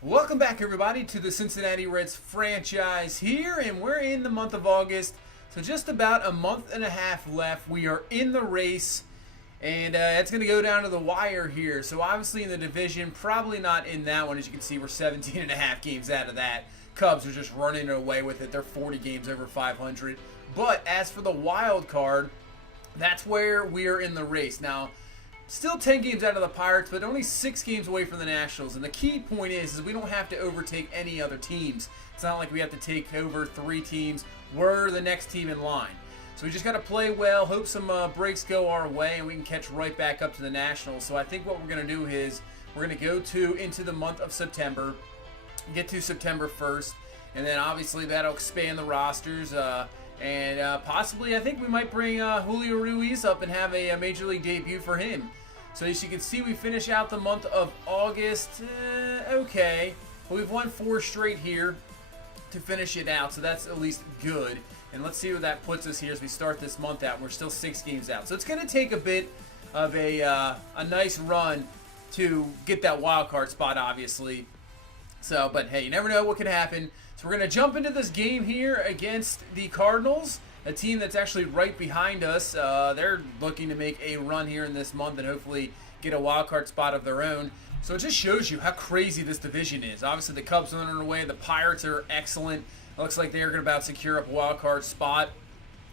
Welcome back, everybody, to the Cincinnati Reds franchise here, and we're in the month of August. So just about a month and a half left. We are in the race, and it's going to go down to the wire here. So obviously in the division, probably not in that one. As you can see, we're 17 and a half games out of that. Cubs are just running away with it. They're 40 games over 500. But as for the wild card, that's where we are in the race. Now, still 10 games out of the Pirates, but only 6 games away from the Nationals. And the key point is we don't have to overtake any other teams. It's not like we have to take over 3 teams. We're the next team in line. So we just got to play well, hope some breaks go our way, and we can catch right back up to the Nationals. So I think what we're going to do is we're going to go into the month of September, get to September 1st, and then obviously that'll expand the rosters. And possibly, I think we might bring Julio Ruiz up and have a Major League debut for him. So as you can see, we finish out the month of August. Okay. Well, we've won 4 straight here to finish it out, so that's at least good. And let's see where that puts us here as we start this month out. We're still 6 games out. So it's going to take a bit of a nice run to get that wild card spot, obviously. So, but hey, you never know what can happen. So we're going to jump into this game here against the Cardinals, a team that's actually right behind us. They're looking to make a run here in this month and hopefully get a wild card spot of their own. So it just shows you how crazy this division is. Obviously, the Cubs are on their way. The Pirates are excellent. It looks like they're going to about secure up a wild card spot.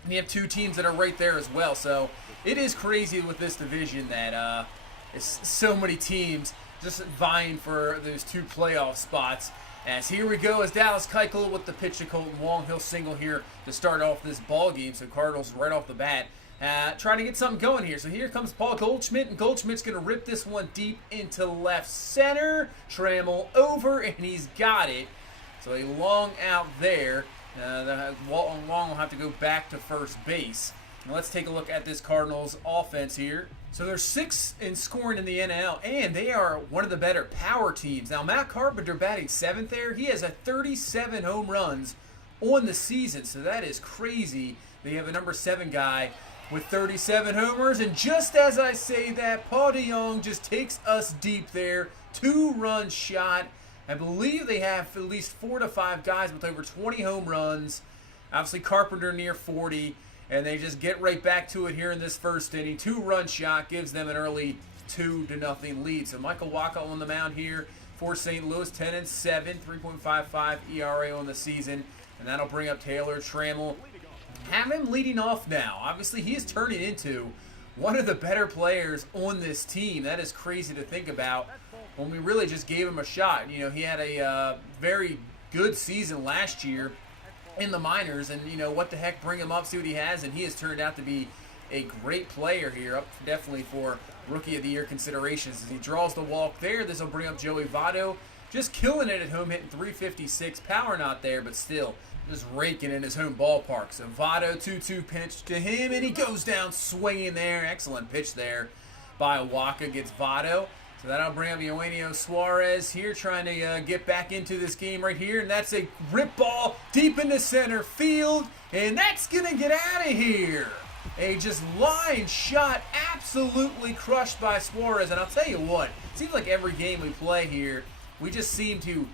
And you have 2 teams that are right there as well. So it is crazy with this division that it's so many teams just vying for those 2 playoff spots. As here we go as Dallas Keuchel with the pitch to Colton Wong. He'll single here to start off this ball game. So Cardinals right off the bat trying to get something going here. So here comes Paul Goldschmidt, and Goldschmidt's going to rip this one deep into left center. Trammell over, and he's got it. So a long out there. Wong will have to go back to first base. Now let's take a look at this Cardinals offense here. So they're 6th in scoring in the NL, and they are one of the better power teams. Now, Matt Carpenter batting 7th there. He has a 37 home runs on the season, so that is crazy. They have a number 7 guy with 37 homers, and just as I say that, Paul DeJong just takes us deep there. 2-run shot. I believe they have at least 4 to 5 guys with over 20 home runs. Obviously, Carpenter near 40. And they just get right back to it here in this first inning. 2-run shot gives them an early 2-0 lead. So Michael Wacha on the mound here for St. Louis, 10-7, 3.55 ERA on the season. And that'll bring up Taylor Trammell. Have him leading off now. Obviously, he is turning into one of the better players on this team. That is crazy to think about when we really just gave him a shot. You know, he had a very good season last year in the minors, and you know what the heck, bring him up, see what he has, and he has turned out to be a great player here, up definitely for Rookie of the Year considerations. As he draws the walk there, this will bring up Joey Votto, just killing it at home, hitting 356, power not there, but still just raking in his home ballpark. So Votto, 2-2 pitch to him, and he goes down swinging there. Excellent pitch there by Wacha, gets Votto. So that'll bring up Eugenio Suarez here, trying to get back into this game right here. And that's a rip ball deep into center field. And that's going to get out of here. A just line shot, absolutely crushed by Suarez. And I'll tell you what, it seems like every game we play here, we just seem to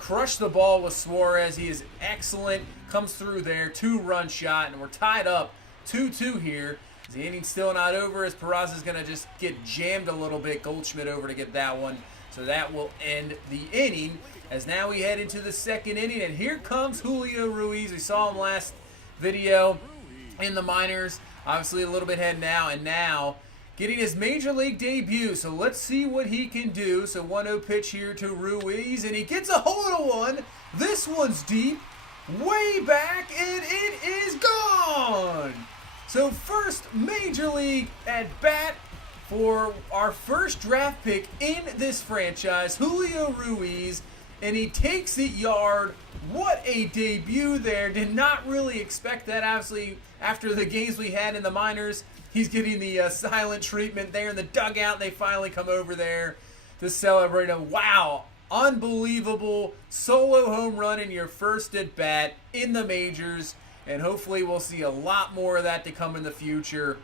crush the ball with Suarez. He is excellent, comes through there, 2-run shot, and we're tied up 2-2 here. The inning's still not over as Peraza is going to just get jammed a little bit. Goldschmidt over to get that one. So that will end the inning as now we head into the second inning. And here comes Julio Ruiz. We saw him last video in the minors. Obviously a little bit ahead now. And now getting his Major League debut. So let's see what he can do. So 1-0 pitch here to Ruiz. And he gets a hold of one. This one's deep. Way back. And it is gone. So first Major League at bat for our first draft pick in this franchise, Julio Ruiz, and he takes it yard. What a debut there. Did not really expect that. Obviously, after the games we had in the minors, he's getting the silent treatment there in the dugout. They finally come over there to celebrate him. Wow. Unbelievable solo home run in your first at bat in the majors. And hopefully we'll see a lot more of that to come in the future.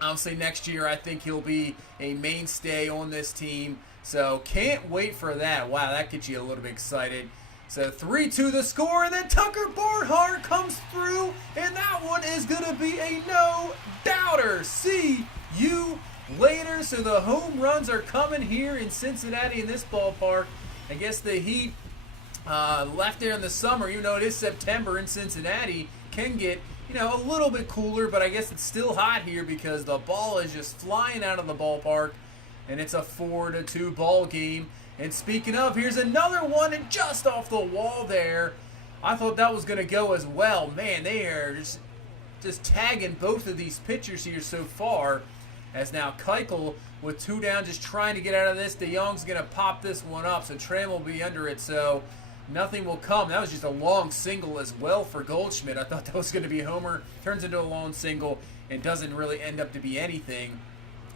Obviously next year I think he'll be a mainstay on this team. So can't wait for that. Wow, that gets you a little bit excited. So 3-2 the score, and then Tucker Barnhart comes through, and that one is going to be a no-doubter. See you later. So the home runs are coming here in Cincinnati in this ballpark. I guess the Heat left there in the summer, even though it is September in Cincinnati, can get, a little bit cooler, but I guess it's still hot here because the ball is just flying out of the ballpark, and it's a 4-2 ball game. And speaking of, here's another one, and just off the wall there. I thought that was going to go as well. Man, they are just tagging both of these pitchers here so far. As now Keuchel with 2 down, just trying to get out of this. DeYoung's going to pop this one up, so Tram will be under it, so nothing will come. That was just a long single as well for Goldschmidt. I thought that was going to be a homer. Turns into a long single and doesn't really end up to be anything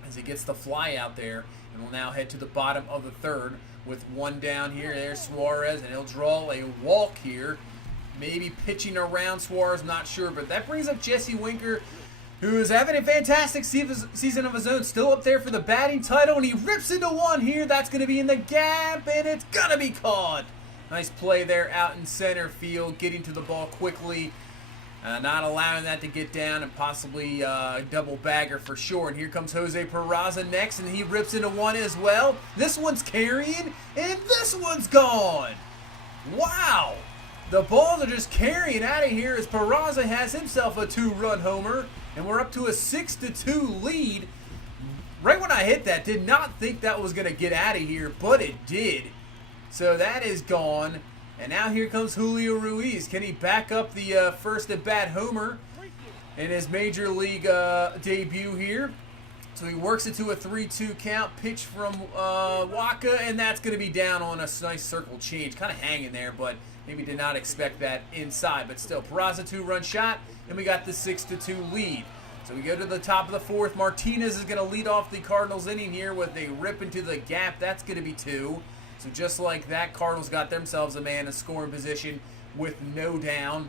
as he gets the fly out there. And we'll now head to the bottom of the third with 1 down here. There's Suarez, and he'll draw a walk here. Maybe pitching around Suarez, not sure. But that brings up Jesse Winker, who is having a fantastic season of his own. Still up there for the batting title, and he rips into one here. That's going to be in the gap, and it's going to be caught. Nice play there out in center field, getting to the ball quickly. Not allowing that to get down, and possibly double bagger for sure. And here comes Jose Peraza next, and he rips into one as well. This one's carrying, and this one's gone. Wow. The balls are just carrying out of here as Peraza has himself a 2-run homer, and we're up to a 6-2 lead. Right when I hit that, did not think that was going to get out of here, but it did. So that is gone. And now here comes Julio Ruiz. Can he back up the first at-bat homer in his Major League debut here? So he works it to a 3-2 count. Pitch from Waka, and that's going to be down on a nice circle change. Kind of hanging there, but maybe did not expect that inside. But still, Peraza 2-run shot, and we got the 6-2 lead. So we go to the top of the fourth. Martinez is going to lead off the Cardinals inning here with a rip into the gap. That's going to be 2. So just like that, Cardinals got themselves a man in scoring position with no down.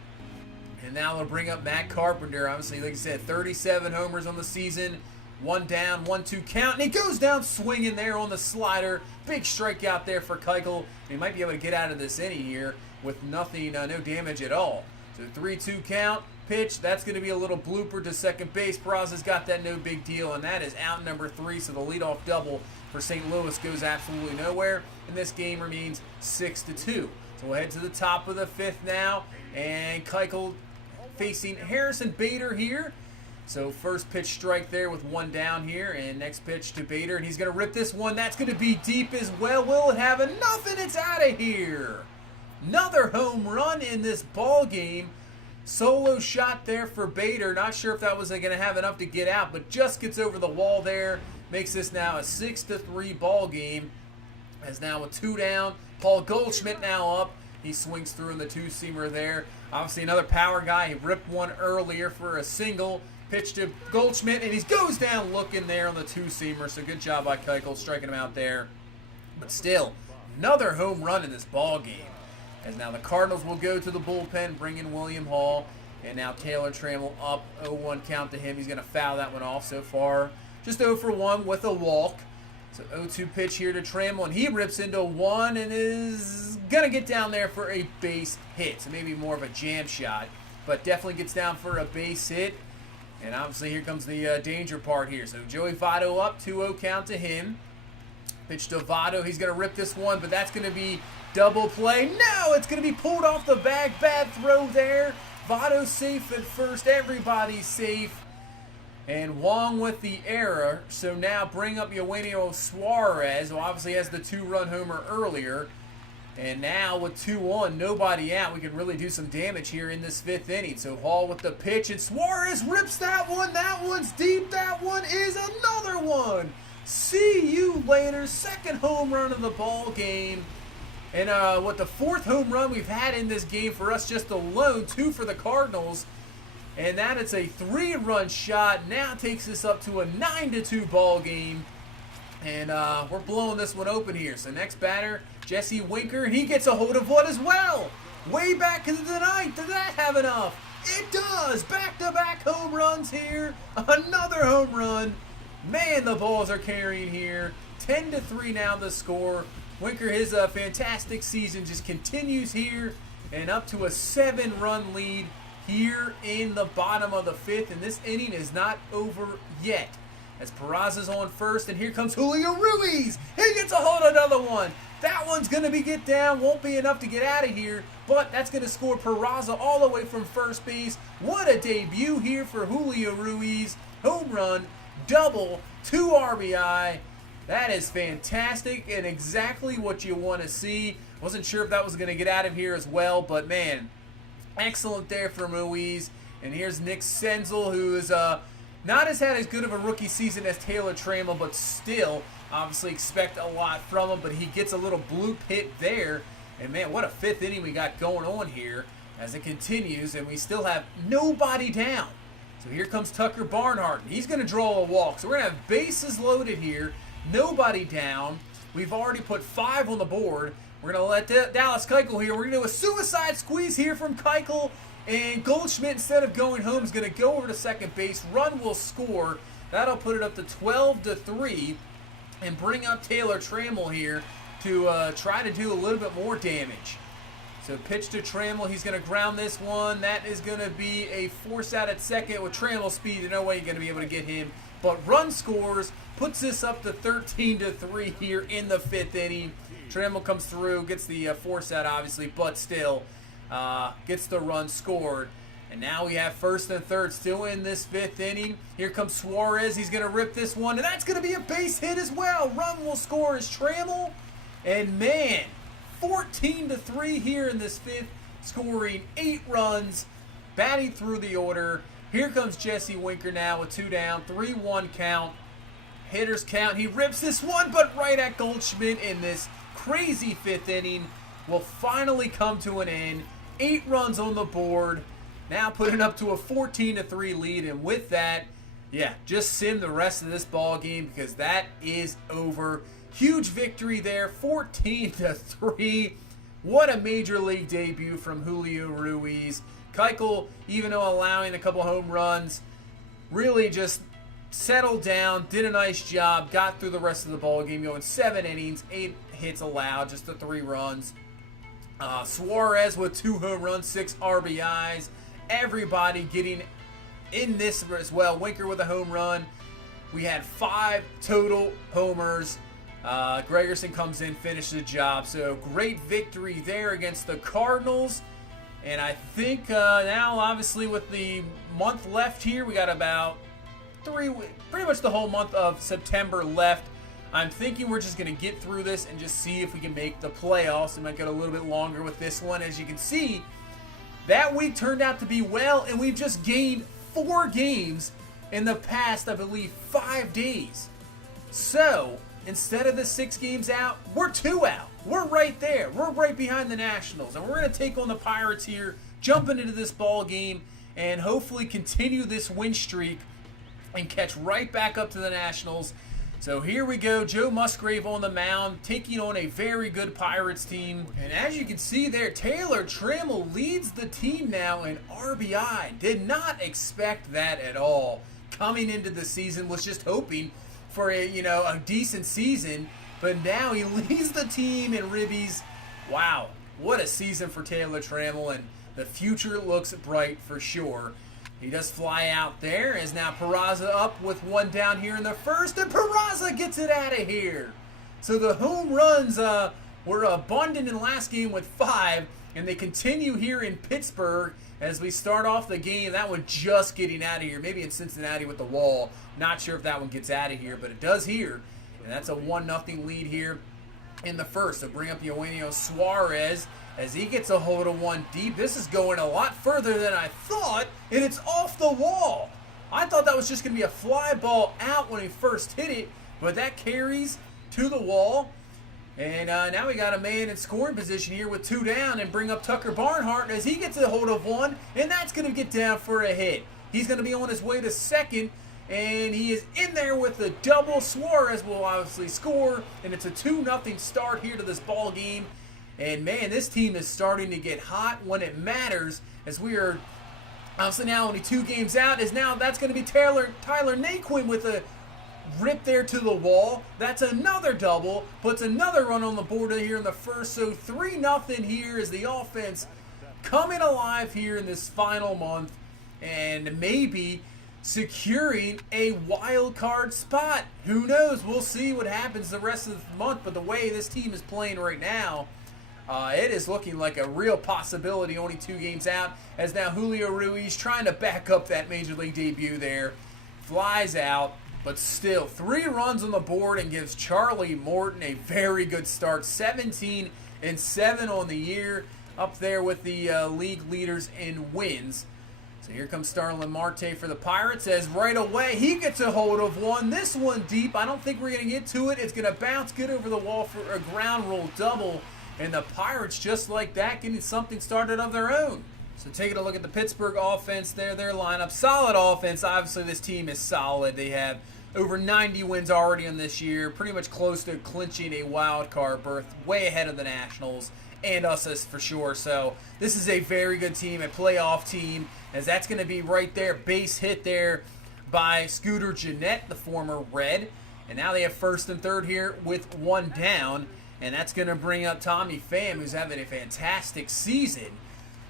And now they'll bring up Matt Carpenter. Obviously, like I said, 37 homers on the season. 1 down, 1-2 count. And he goes down swinging there on the slider. Big strikeout there for Keuchel. He might be able to get out of this inning here with nothing, no damage at all. So 3-2 count. Pitch. That's going to be a little blooper to second base. Peraza's got that, no big deal. And that is out number 3. So the leadoff double for St. Louis goes absolutely nowhere, and this game remains 6-2. So we'll head to the top of the 5th now, and Keuchel facing Harrison Bader here. So first pitch strike there with 1 down here, and next pitch to Bader, and he's going to rip this one. That's going to be deep as well. Will it have enough? And it's out of here. Another home run in this ball game. Solo shot there for Bader. Not sure if that was going to have enough to get out, but just gets over the wall there. Makes this now a 6-3 ball game. As now with 2 down, Paul Goldschmidt now up. He swings through in the 2-seamer there. Obviously another power guy. He ripped one earlier for a single. Pitch to Goldschmidt, and he goes down looking there on the 2-seamer. So good job by Keuchel striking him out there. But still, another home run in this ball game. As now the Cardinals will go to the bullpen, bring in William Hall. And now Taylor Trammell up, 0-1 count to him. He's going to foul that one off so far. Just 0 for 1 with a walk. So 0-2 pitch here to Trammell, and he rips into one and is going to get down there for a base hit. So maybe more of a jam shot, but definitely gets down for a base hit. And obviously here comes the danger part here. So Joey Votto up, 2-0 count to him. Pitch to Votto. He's going to rip this one, but that's going to be double play. No, it's going to be pulled off the bag. Bad throw there. Votto safe at first. Everybody's safe. And Wong with the error. So now bring up Eugenio Suarez, who obviously has the 2-run homer earlier. And now with 2-1, nobody out, we can really do some damage here in this 5th inning. So Hall with the pitch, and Suarez rips that one. That one's deep. That one is another one. See you later. 2nd home run of the ball game. And what the 4th home run we've had in this game for us just alone. 2 for the Cardinals. And that is a 3-run shot. Now takes us up to a 9-2 ball game. And we're blowing this one open here. So next batter, Jesse Winker. He gets a hold of one as well. Way back into the 9th. Did that have enough? It does. Back-to-back home runs here. Another home run. Man, the balls are carrying here. 10-3 now the score. Winker, his fantastic season just continues here, and up to a 7-run lead here in the bottom of the 5th, and this inning is not over yet. As Peraza's on first, and here comes Julio Ruiz. He gets a hold of another one. That one's going to be get down. Won't be enough to get out of here, but that's going to score Peraza all the way from first base. What a debut here for Julio Ruiz. Home run, double, 2 RBI. That is fantastic and exactly what you want to see. Wasn't sure if that was going to get out of here as well, but man, excellent there for Ruiz. And here's Nick Senzel, who is not as had as good of a rookie season as Taylor Trammell, but still, obviously expect a lot from him. But he gets a little bloop hit there. And man, what a 5th inning we got going on here as it continues, and we still have nobody down. So here comes Tucker Barnhart. He's going to draw a walk. So we're going to have bases loaded here. Nobody down. We've already put 5 on the board. We're going to let Dallas Keuchel here. We're going to do a suicide squeeze here from Keuchel. And Goldschmidt, instead of going home, is going to go over to second base. Run will score. That'll put it up to 12-3 and bring up Taylor Trammell here to try to do a little bit more damage. So pitch to Trammell. He's going to ground this one. That is going to be a force out at second with Trammell speed. There's no way you're going to be able to get him. But run scores, puts this up to 13-3 here in the 5th inning. Trammell comes through, gets the force out obviously, but still gets the run scored. And now we have first and third still in this 5th inning. Here comes Suarez. He's going to rip this one, and that's going to be a base hit as well. Run will score as Trammell. And man, 14-3 here in this 5th, scoring 8 runs, batting through the order. Here comes Jesse Winker now with 2 down, 3-1 count. Hitters count. He rips this one, but right at Goldschmidt in this crazy 5th inning will finally come to an end. 8 runs on the board. Now putting up to a 14-3 lead, and with that, yeah, just sim the rest of this ball game because that is over. Huge victory there, 14-3. What a major league debut from Julio Ruiz. Keuchel, even though allowing a couple home runs, really just settled down, did a nice job, got through the rest of the ball game, going 7 innings, 8 hits allowed, just the 3 runs. Suarez with 2 home runs, 6 RBIs. Everybody getting in this as well. Winker with a home run. We had 5 total homers. Gregerson comes in, finishes the job. So great victory there against the Cardinals. And I think now, obviously, with the month left here, we got about pretty much the whole month of September left. I'm thinking we're just going to get through this and just see if we can make the playoffs. It might get a little bit longer with this one. As you can see, that week turned out to be well, and we've just gained 4 games in the past, I believe, 5 days. So instead of the 6 games out, we're 2 out. We're right there. We're right behind the Nationals, and we're going to take on the Pirates here, jumping into this ball game, and hopefully continue this win streak and catch right back up to the Nationals. So here we go, Joe Musgrave on the mound, taking on a very good Pirates team. And as you can see there, Taylor Trammell leads the team now in RBI. Did not expect that at all. Coming into the season, was just hoping for a decent season, but now he leads the team in ribbies. Wow, what a season for Taylor Trammell, and the future looks bright for sure. He does fly out there, as now Peraza up with 1 down here in the first, and Peraza gets it out of here. So the home runs were abundant in last game with 5, and they continue here in Pittsburgh as we start off the game. That one just getting out of here, maybe in Cincinnati with the wall. Not sure if that one gets out of here, but it does here, and that's a 1-0 lead here in the first. So bring up Eugenio Suarez as he gets a hold of one deep. This is going a lot further than I thought, and it's off the wall. I thought that was just going to be a fly ball out when he first hit it, but that carries to the wall. And now we got a man in scoring position here with 2 down, and bring up Tucker Barnhart as he gets a hold of one, and that's going to get down for a hit. He's going to be on his way to second, and he is in there with the double. Suarez will obviously score, and it's a 2-0 start here to this ball game. And man, this team is starting to get hot when it matters, as we are obviously now only 2 games out. As now that's going to be Tyler Naquin with a ripped there to the wall. That's another double. Puts another run on the board here in the first. So 3-0 here is the offense coming alive here in this final month and maybe securing a wild card spot. Who knows? We'll see what happens the rest of the month. But the way this team is playing right now, it is looking like a real possibility. Only 2 games out, as now Julio Ruiz trying to back up that Major League debut there. Flies out, but still 3 runs on the board and gives Charlie Morton a very good start. 17-7 on the year, up there with the league leaders in wins. So here comes Starlin Marte for the Pirates, as right away he gets a hold of one. This one deep. I don't think we're going to get to it. It's going to bounce good over the wall for a ground roll double. And the Pirates, just like that, getting something started of their own. So taking a look at the Pittsburgh offense there, their lineup. Solid offense. Obviously, this team is solid. They have over 90 wins already in this year. Pretty much close to clinching a wild card berth. Way ahead of the Nationals and us for sure. So this is a very good team, a playoff team, as that's going to be right there. Base hit there by Scooter Gennett, the former Red. And now they have first and third here with 1 down. And that's going to bring up Tommy Pham, who's having a fantastic season.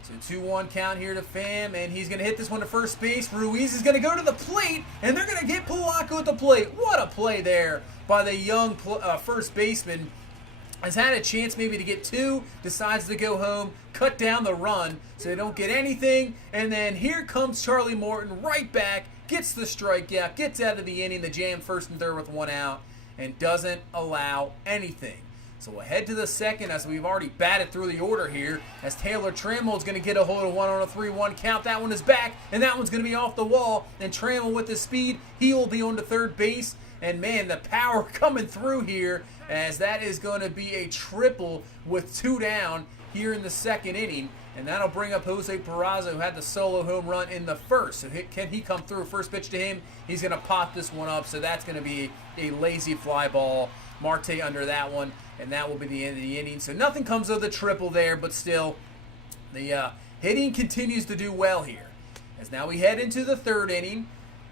So 2-1 count here to Pham, and he's going to hit this one to first base. Ruiz is going to go to the plate, and they're going to get Polanco at the plate. What a play there by the young first baseman. Has had a chance maybe to get 2, decides to go home, cut down the run so they don't get anything. And then here comes Charlie Morton right back, gets the strikeout, gets out of the inning, the jam first and third with 1 out, and doesn't allow anything. So we'll head to the second, as we've already batted through the order here, as Taylor Trammell is going to get a hold of one on a 3-1 count. That one is back, and that one's going to be off the wall. And Trammell with his speed, he will be on to third base. And man, the power coming through here, as that is going to be a triple with 2 down here in the second inning. And that'll bring up Jose Peraza, who had the solo home run in the first. So can he come through? First pitch to him, he's going to pop this one up. So that's going to be a lazy fly ball. Marte under that one, and that will be the end of the inning. So nothing comes of the triple there, but still, the hitting continues to do well here. As now we head into the third inning,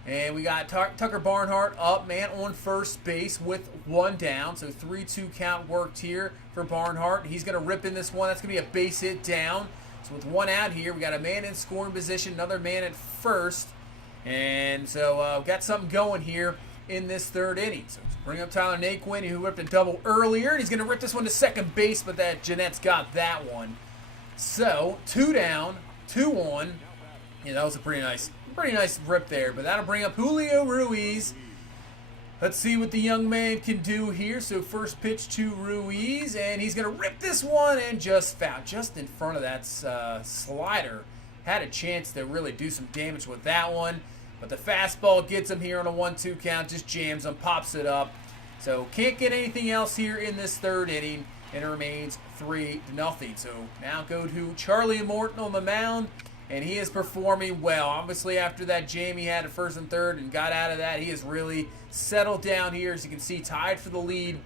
and we got Tucker Barnhart up, man, on first base with 1 down. So 3-2 count worked here for Barnhart. He's going to rip in this one. That's going to be a base hit down. So with 1 out here, we got a man in scoring position, another man at first. And so got something going here in this third inning. So bring up Tyler Naquin, who ripped a double earlier, and he's going to rip this one to second base, but that Jeanette's got that one. So 2 down, 2 on. Yeah, that was a pretty nice rip there, but that'll bring up Julio Ruiz. Let's see what the young man can do here. So first pitch to Ruiz, and he's going to rip this one and just foul, just in front of that slider. Had a chance to really do some damage with that one. But the fastball gets him here on a 1-2 count, just jams him, pops it up. So can't get anything else here in this third inning, and it remains 3-0. So now go to Charlie Morton on the mound, and he is performing well. Obviously, after that jam he had at first and third and got out of that, he has really settled down here. As you can see, tied for the lead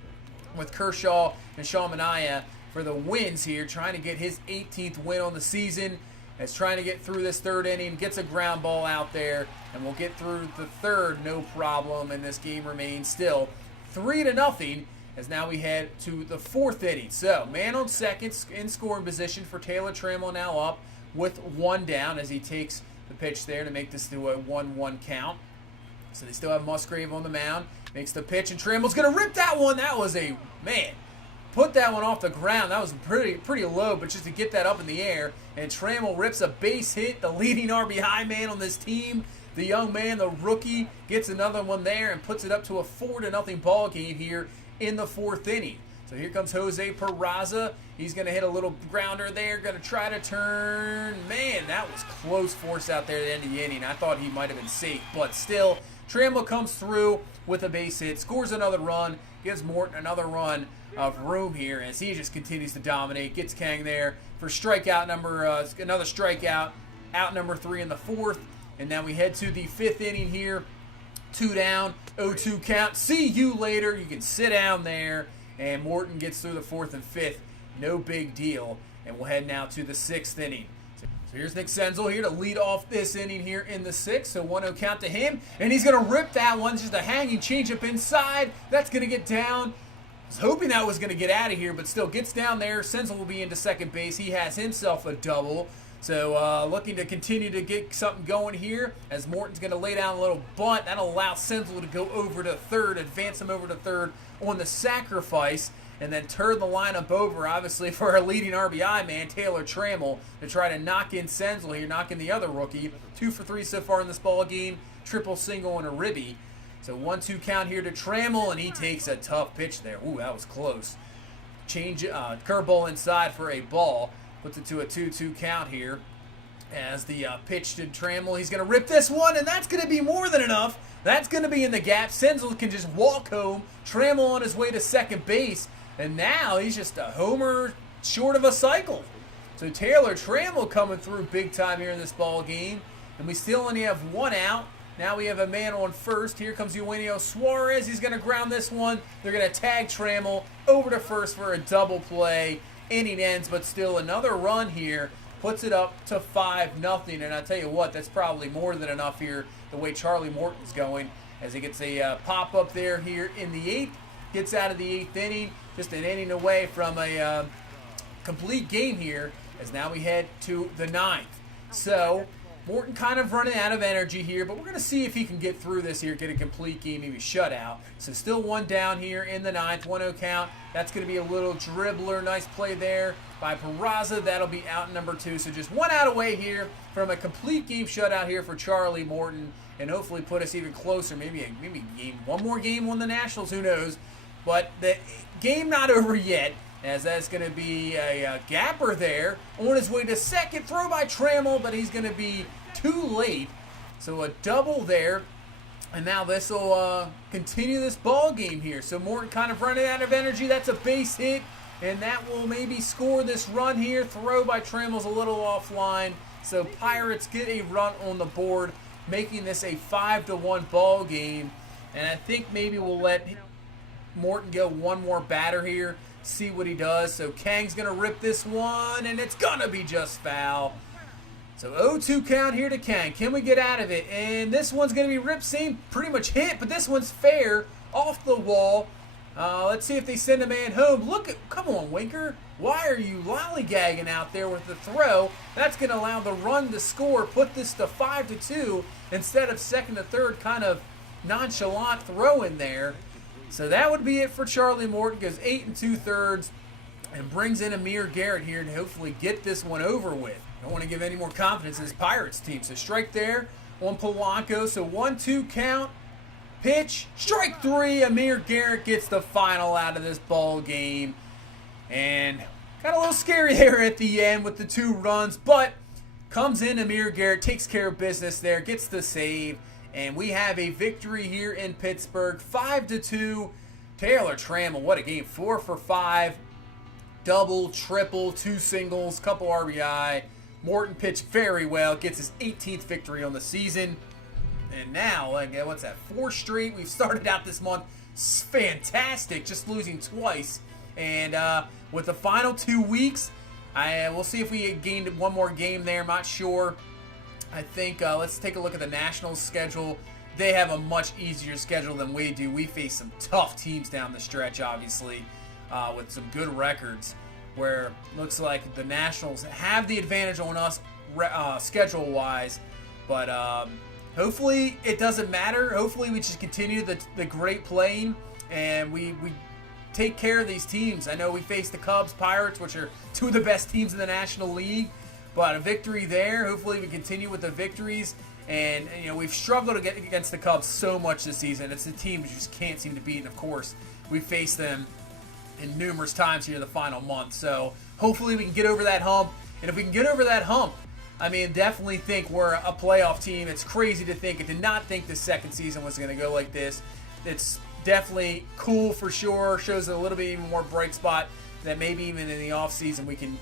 with Kershaw and Sean Manaea for the wins here, trying to get his 18th win on the season. As trying to get through this third inning, gets a ground ball out there, and we'll get through the third, no problem, and this game remains still 3-0, as now we head to the fourth inning. So, man on second in scoring position for Taylor Trammell, now up with 1 down, as he takes the pitch there to make this to a 1-1 count. So they still have Musgrave on the mound, makes the pitch, and Trammell's going to rip that one. That was a, man, put that one off the ground. That was pretty low, but just to get that up in the air. And Trammell rips a base hit, the leading RBI man on this team. The young man, the rookie, gets another one there and puts it up to a 4-0 ball game here in the fourth inning. So here comes Jose Peraza. He's going to hit a little grounder there, going to try to turn. Man, that was close force out there at the end of the inning. I thought he might have been safe, but still, Trammell comes through with a base hit, scores another run, gives Morton another run of room here as he just continues to dominate. Gets Kang there for strikeout number, another strikeout, out number 3 in the fourth. And now we head to the fifth inning here. 2 down, 0-2 count. See you later. You can sit down there. And Morton gets through the fourth and fifth. No big deal. And we'll head now to the sixth inning. So here's Nick Senzel here to lead off this inning here in the 6th. So 1-0 count to him. And he's going to rip that one. Just a hanging changeup inside. That's going to get down. I was hoping that was going to get out of here, but still gets down there. Senzel will be into second base. He has himself a double. So looking to continue to get something going here as Morton's going to lay down a little bunt. That'll allow Senzel to go over to third, advance him over to third on the sacrifice, and then turn the lineup over, obviously, for our leading RBI man, Taylor Trammell, to try to knock in Senzel here, knock in the other rookie. 2 for 3 so far in this ball game, triple single and a ribby. So 1-2 count here to Trammell, and he takes a tough pitch there. Ooh, that was close. Change curveball inside for a ball. Puts it to a 2-2 count here as the pitch to Trammell. He's going to rip this one, and that's going to be more than enough. That's going to be in the gap. Senzel can just walk home. Trammell on his way to second base. And now he's just a homer short of a cycle. So Taylor Trammell coming through big time here in this ball game. And we still only have one out. Now we have a man on first. Here comes Eugenio Suarez. He's going to ground this one. They're going to tag Trammell over to first for a double play. Inning ends, but still another run here. Puts it up to 5-0. And I tell you what, that's probably more than enough here the way Charlie Morton's going as he gets a pop-up there here in the 8th. Gets out of the 8th inning. Just an inning away from a complete game here as now we head to the 9th. So Morton kind of running out of energy here, but we're going to see if he can get through this here, get a complete game, maybe shutout. So still one down here in the 9th, 1-0 count. That's going to be a little dribbler. Nice play there by Peraza. That'll be out number 2. So just one out away here from a complete game shutout here for Charlie Morton, and hopefully put us even closer. Maybe one more game on the Nationals, who knows. But the game not over yet, as that's going to be a gapper there on his way to second. Throw by Trammell, but he's going to be too late. So a double there. And now this will continue this ball game here. So Morton kind of running out of energy. That's a base hit, and that will maybe score this run here. Throw by Trammell's a little offline. So Pirates get a run on the board, making this a 5-1 ball game. And I think maybe we'll let Morton go one more batter here, see what he does. So Kang's going to rip this one, and it's going to be just foul. So 0-2 count here to Kang. Can we get out of it? And this one's going to be ripped, same pretty much hit, but this one's fair, off the wall. Let's see if they send a man home. Come on, Winker. Why are you lollygagging out there with the throw? That's going to allow the run to score, put this to 5-2 instead of second to third kind of nonchalant throw in there. So that would be it for Charlie Morton. Goes 8 2/3 and brings in Amir Garrett here to hopefully get this one over with. Don't want to give any more confidence in this Pirates team. So strike there on Polanco. So 1-2 count. Pitch. Strike 3. Amir Garrett gets the final out of this ball game. And got a little scary there at the end with the 2 runs. But comes in Amir Garrett. Takes care of business there. Gets the save. And we have a victory here in Pittsburgh, 5-2. Taylor Trammell, what a game. 4 for 5. Double, triple, 2 singles, couple RBI. Morton pitched very well, gets his 18th victory on the season. And now, what's that, 4 straight? We've started out this month fantastic, just losing twice. And with the final 2 weeks, we'll see if we gained one more game there. I'm not sure. I think let's take a look at the Nationals' schedule. They have a much easier schedule than we do. We face some tough teams down the stretch, obviously, with some good records, where it looks like the Nationals have the advantage on us schedule-wise. But hopefully it doesn't matter. Hopefully we just continue the great playing, and we take care of these teams. I know we face the Cubs, Pirates, which are 2 of the best teams in the National League. But a victory there. Hopefully we continue with the victories. And, we've struggled to get against the Cubs so much this season. It's a team we just can't seem to beat. And, of course, we faced them in numerous times here in the final month. So hopefully we can get over that hump. And if we can get over that hump, definitely think we're a playoff team. It's crazy to think and to not think the second season was going to go like this. It's definitely cool for sure. Shows a little bit even more bright spot that maybe even in the offseason we can,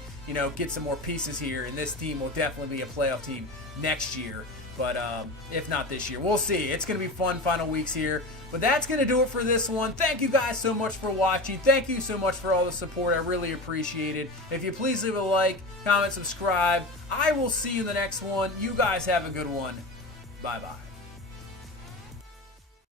get some more pieces here. And this team will definitely be a playoff team next year. But if not this year, we'll see. It's going to be fun final weeks here. But that's going to do it for this one. Thank you guys so much for watching. Thank you so much for all the support. I really appreciate it. If you please leave a like, comment, subscribe. I will see you in the next one. You guys have a good one. Bye-bye.